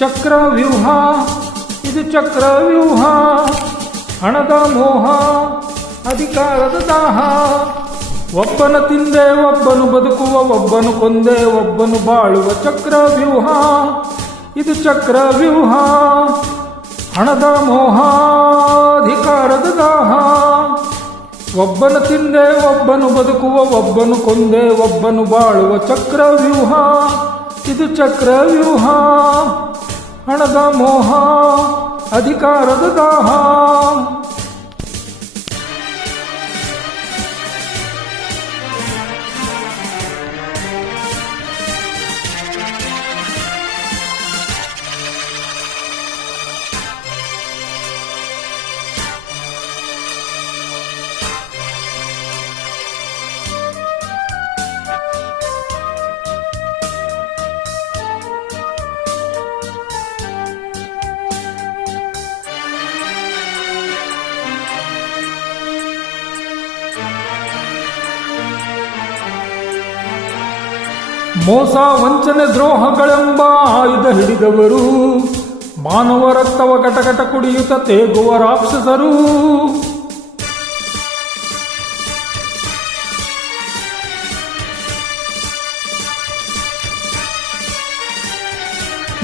ಚಕ್ರವ್ಯೂಹ ಇದು ಚಕ್ರವ್ಯೂಹ. ಹಣದ ಮೋಹ, ಅಧಿಕಾರದ ದಾಹ. ಒಬ್ಬನ ತಿಂದೆ ಒಬ್ಬನು ಬದುಕುವ, ಒಬ್ಬನು ಕೊಂದೆ ಒಬ್ಬನು ಬಾಳುವ ಚಕ್ರವ್ಯೂಹ ಇದು ಚಕ್ರವ್ಯೂಹ. ಹಣದ ಮೋಹ, ಅಧಿಕಾರದ ದಾಹ. ಒಬ್ಬನ ತಿಂದೆ ಒಬ್ಬನು ಬದುಕುವ, ಒಬ್ಬನು ಕೊಂದೆ ಒಬ್ಬನು ಬಾಳುವ ಚಕ್ರವ್ಯೂಹ ಇದು ಚಕ್ರವ್ಯೂಹ. ಹಣದ ಮೋಹ, ಅಧಿಕಾರದ ದಾಹ. ಮೋಸ ವಂಚನೆ ದ್ರೋಹಗಳೆಂಬ ಆಯುಧ ಹಿಡಿದವರು, ಮಾನವ ರಕ್ತವ ಕಟಕಟ ಕುಡಿಯುತ್ತ ತೇಗುವ ರಾಕ್ಷಸರು.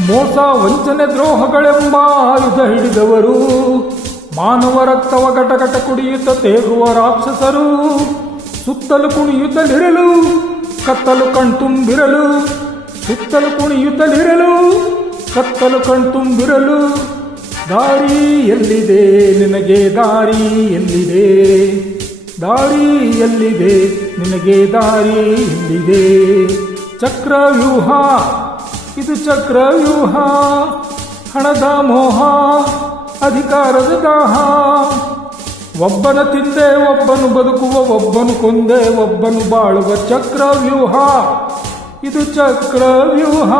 ಮೋಸ ವಂಚನೆ ದ್ರೋಹಗಳೆಂಬ ಆಯುಧ ಹಿಡಿದವರು, ಮಾನವ ರಕ್ತವ ಕಟಕಟ ಕುಡಿಯುತ್ತ ತೇಗುವ ರಾಕ್ಷಸರು. ಸುತ್ತಲೂ ಕುಣಿಯುತ್ತಲಿರಲು, ಕತ್ತಲು ಕಣ್ತುಂಬಿರಲು. ಸುತ್ತಲೂ ಕುಣಿಯುತ್ತಲಿರಲು, ಕತ್ತಲು ಕಣ್ತುಂಬಿರಲು. ದಾರಿ ಎಲ್ಲಿದೆ ನಿನಗೆ, ದಾರಿ ಎಲ್ಲಿದೆ? ದಾರಿ ಎಲ್ಲಿದೆ ನಿನಗೆ, ದಾರಿ ಎಲ್ಲಿದೆ? ಚಕ್ರವ್ಯೂಹ ಇದು ಚಕ್ರವ್ಯೂಹ. ಹಣದ ಮೋಹ, ಅಧಿಕಾರದ ದಾಹ. ಒಬ್ಬನ ತಿಂದೆ ಒಬ್ಬನು ಬದುಕುವ, ಒಬ್ಬನು ಕೊಂದೆ ಒಬ್ಬನು ಬಾಳುವ ಚಕ್ರವ್ಯೂಹ ಇದು ಚಕ್ರವ್ಯೂಹ.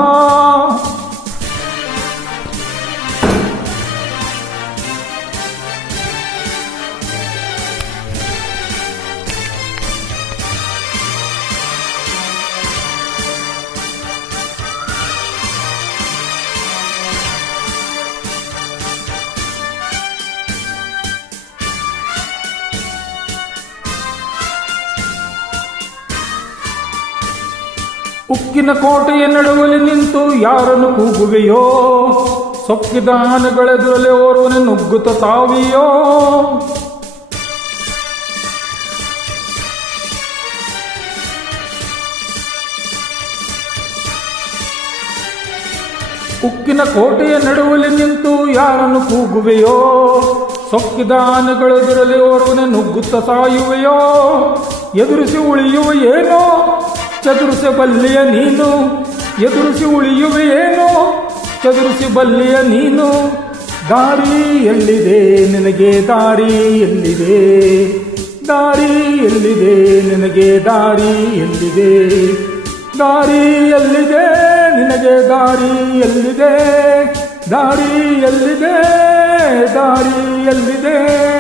ಉಕ್ಕಿನ ಕೋಟೆಯ ನಡುವಲ್ಲಿ ನಿಂತು ಯಾರನ್ನು ಕೂಗುವೆಯೋ? ಸೊಕ್ಕಿದ ಆನೆಗಳೆದುರಲೆ ಓರ್ವನೆ ನುಗ್ಗುತ್ತ ತಾವಿಯೋ? ಉಕ್ಕಿನ ಕೋಟೆಯ ನಡುವಲ್ಲಿ ನಿಂತು ಯಾರನ್ನು ಕೂಗುವೆಯೋ? ಸೊಕ್ಕಿದ ಆನೆಗಳೆದುರಲೆ ಓರ್ವನೆ ನುಗ್ಗುತ್ತ ಸಾಯುವೆಯೋ? ಎದುರಿಸಿ ಉಳಿಯುವ ಏನೋ, ಚದುರಿಸಿ ಬಲ್ಲಿಯ ನೀನು. ಎದುರಿಸಿ ಉಳಿಯುವೆ ಏನೋ, ಚದುರಿಸಿ ಬಲ್ಲಿಯ ನೀನು. ದಾರಿ ಎಲ್ಲಿದೆ ನಿನಗೆ, ದಾರಿ ಎಲ್ಲಿದೆ? ದಾರಿ ಎಲ್ಲಿದೆ ನಿನಗೆ, ದಾರಿ ಎಲ್ಲಿದೆ? ದಾರಿ ಎಲ್ಲಿದೆ ನಿನಗೆ, ದಾರಿ ಎಲ್ಲಿದೆ? ದಾರಿ ಎಲ್ಲಿದೆ, ದಾರಿ ಎಲ್ಲಿದೆ?